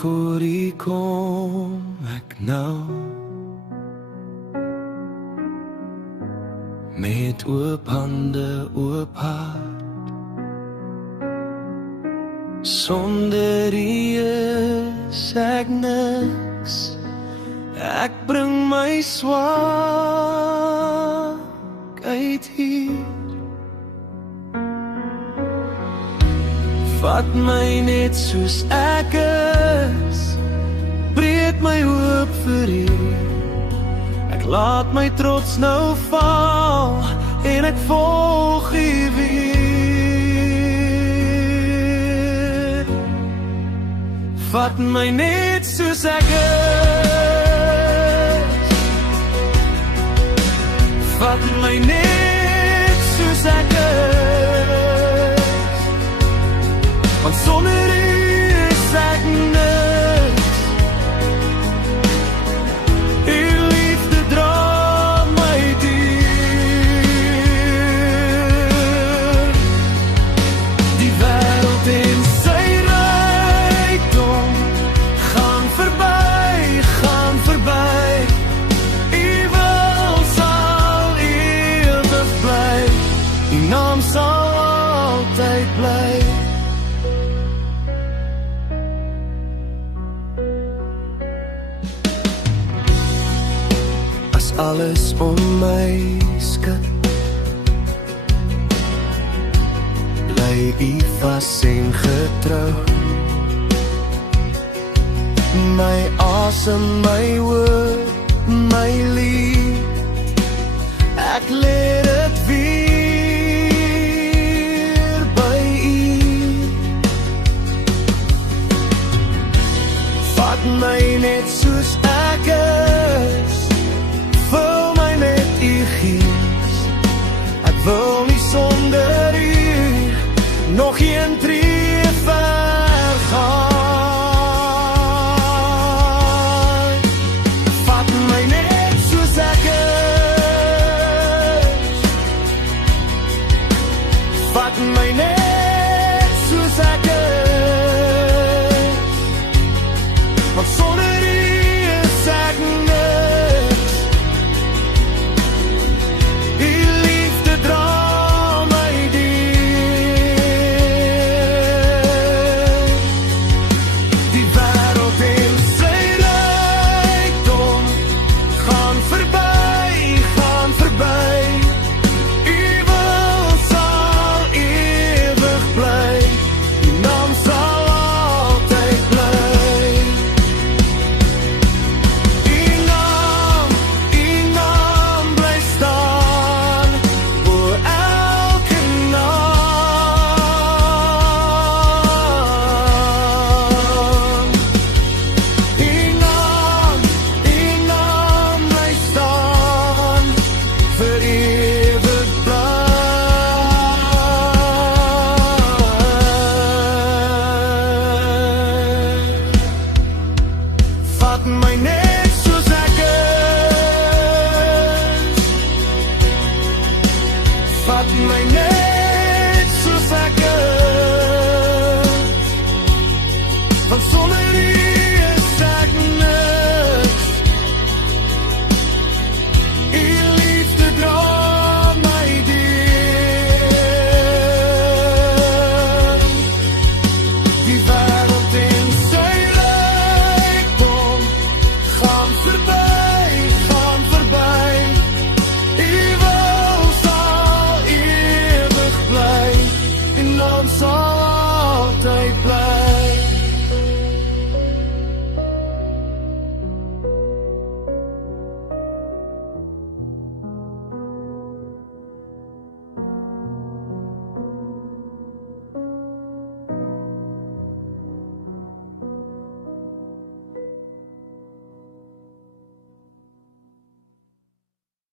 voor U kom ek nou, met oop hande, oop hart. Sonder U is ek niks, ek bring my swakheid hier. Vat my net soos ek is, breek my hoop vir U. Ek laat my trots nou val, en ek volg U weer. Vat my net soos ek is, vat my net soos ek is, want sonder U is ek niks. U liefde dra my deur. Die wêreld en sy rykdom gaan verby, gaan verby. U wil sal ewig bly, U naam sal altyd bly. Alles om my skud, bly U vas en getrou. My asem, my woord, my lied, ek lê dit weer by U. Vat my net soos ek is, vul my met U gees. Ek wil nie sonder U nog geen tree ver gaan. Vat my net soos ek is, vat my net soos ek is, want sonder U is ek niks. U liefde dra my deur. Die wêreld en sy rykdom gaan verby, gaan verby. U wil sal ewig bly, U naam sal altyd bly. U naam bly staan oor elke naam. U naam bly staan vir ewig bly. Vat my net soos ek is, vat my net